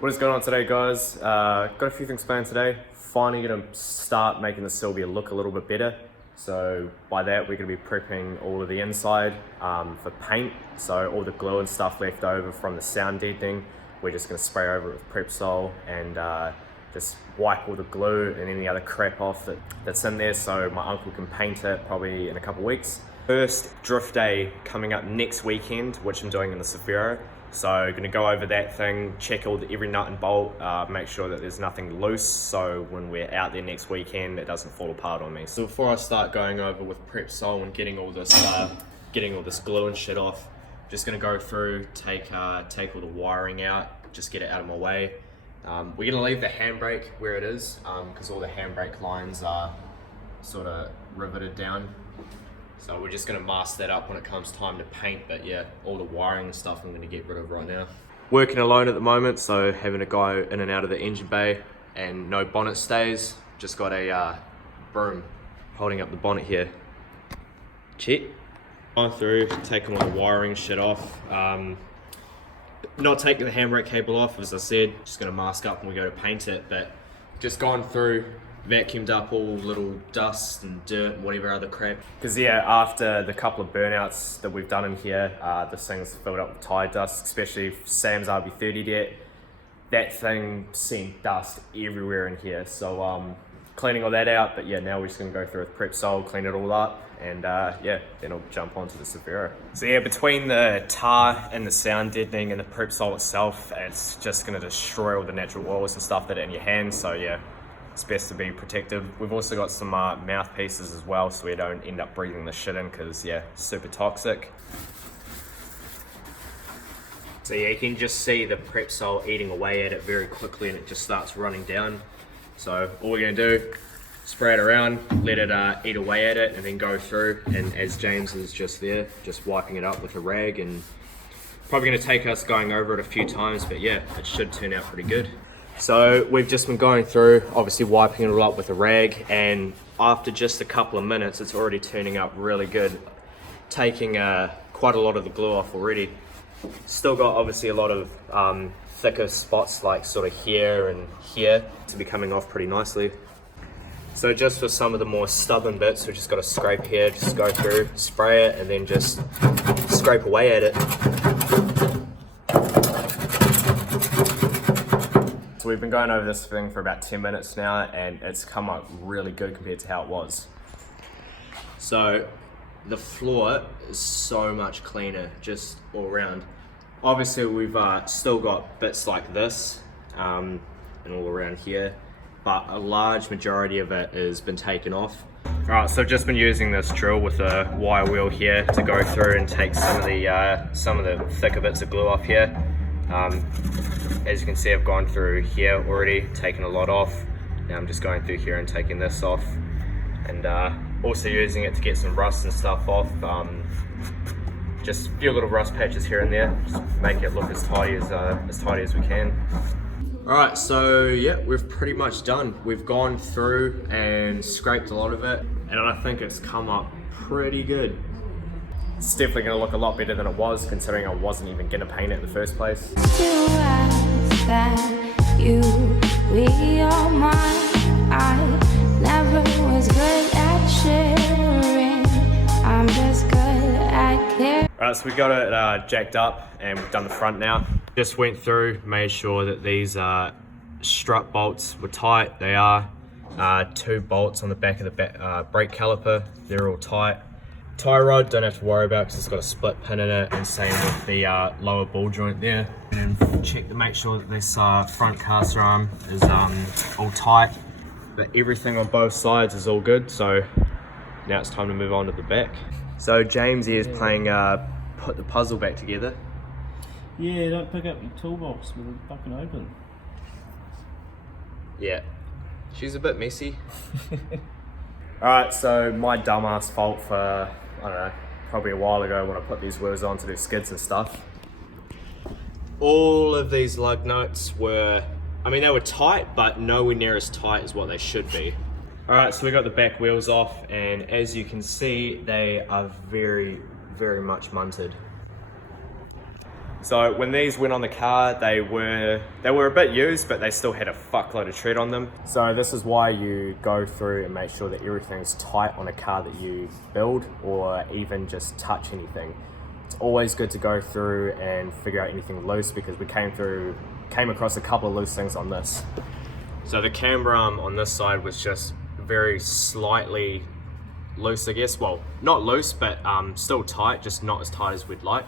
What is going on today, guys? Got a few things planned today. Finally gonna start making the silvia look a little bit better. So by that, we're gonna be prepping all of the inside for paint. So all the glue and stuff left over from the sound deadening, we're just gonna spray over it with Prepsol and just wipe all the glue and any other crap off that's in there, so my uncle can paint it probably in a couple weeks. First drift day coming up next weekend, which I'm doing in the cefiro. So gonna go over that thing, check every nut and bolt, make sure that there's nothing loose, so when we're out there next weekend, it doesn't fall apart on me. So before I start going over with Prepsol and getting all this glue and shit off, just gonna go through, take all the wiring out, just get it out of my way. We're gonna leave the handbrake where it is, because all the handbrake lines are sort of riveted down. So we're just gonna mask that up when it comes time to paint, but yeah, all the wiring and stuff I'm gonna get rid of right now. Working alone at the moment, so having to go in and out of the engine bay and no bonnet stays. Just got a broom holding up the bonnet here. Check. Going through, taking all the wiring shit off. Not taking the handbrake cable off, as I said, just gonna mask up when we go to paint it, but just gone through, vacuumed up all little dust and dirt and whatever other crap. Because yeah, after the couple of burnouts that we've done in here, this thing's filled up with tire dust, especially Sam's RB30 det. That thing seen dust everywhere in here, so cleaning all that out, but yeah, now we're just gonna go through with Prepsol, clean it all up, and yeah, then I'll jump onto the cefiro. So yeah, between the tar and the sound deadening and the Prepsol itself, it's just gonna destroy all the natural oils and stuff that are in your hands, so yeah, it's best to be protective. We've also got some mouthpieces as well, so we don't end up breathing the shit in, because yeah, super toxic. So yeah, you can just see the Prepsol eating away at it very quickly, and it just starts running down. So all we're gonna do, spray it around, let it eat away at it, and then go through, and as James is just there, just wiping it up with a rag, and probably gonna take us going over it a few times, but yeah, it should turn out pretty good. So we've just been going through, obviously wiping it all up with a rag, and after just a couple of minutes, it's already turning up really good, taking quite a lot of the glue off already. Still got obviously a lot of thicker spots like sort of here and here to be coming off pretty nicely. So just for some of the more stubborn bits, we just got to scrape here, just go through, spray it, and then just scrape away at it. So we've been going over this thing for about 10 minutes now, and it's come up really good compared to how it was. So the floor is so much cleaner just all around. Obviously we've still got bits like this and all around here, but a large majority of it has been taken off. Alright, so I've just been using this drill with a wire wheel here to go through and take some of the thicker bits of glue off here. As you can see, I've gone through here already, taken a lot off. Now I'm just going through here and taking this off, and also using it to get some rust and stuff off. Just a few little rust patches here and there, just make it look as tidy as we can. Alright, so yeah, we've pretty much done. We've gone through and scraped a lot of it, and I think it's come up pretty good. It's definitely going to look a lot better than it was, considering I wasn't even going to paint it in the first place. Alright, so we got it jacked up, and we've done the front now. Just went through, made sure that these strut bolts were tight. They are. 2 bolts on the back of the brake caliper, they're all tight. Tie rod, don't have to worry about because it's got a split pin in it, and same with the lower ball joint there. And check to make sure that this front caster arm is all tight, but everything on both sides is all good, so now it's time to move on to the back. So James here is playing put the puzzle back together. Yeah, don't pick up your toolbox with it fucking open. Yeah, she's a bit messy. Alright, so my dumbass fault for, I don't know, probably a while ago when I put these wheels on to do skids and stuff. All of these lug nuts were, I mean, they were tight, but nowhere near as tight as what they should be. Alright, so we got the back wheels off, and as you can see, they are very, very much munted. So when these went on the car, they were a bit used, but they still had a fuckload of tread on them. So this is why you go through and make sure that everything's tight on a car that you build, or even just touch anything. It's always good to go through and figure out anything loose, because we came across a couple of loose things on this. So the camber arm on this side was just very slightly loose, I guess. Well, not loose, but still tight, just not as tight as we'd like.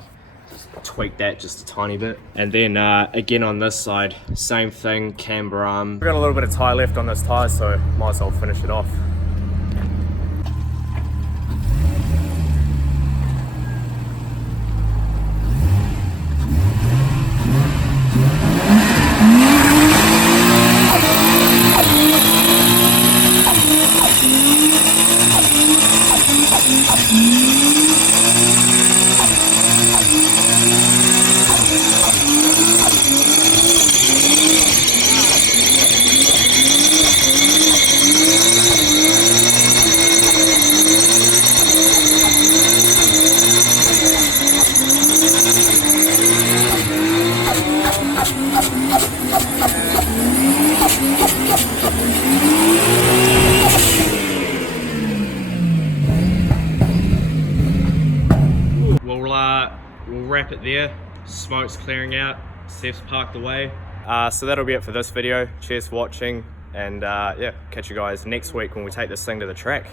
Just tweak that just a tiny bit. And then again on this side, same thing, camber arm. We've got a little bit of tire left on this tire, so might as well finish it off. We'll wrap it there. Smoke's clearing out, Steph's parked away. So that'll be it for this video. Cheers for watching, and yeah, catch you guys next week when we take this thing to the track.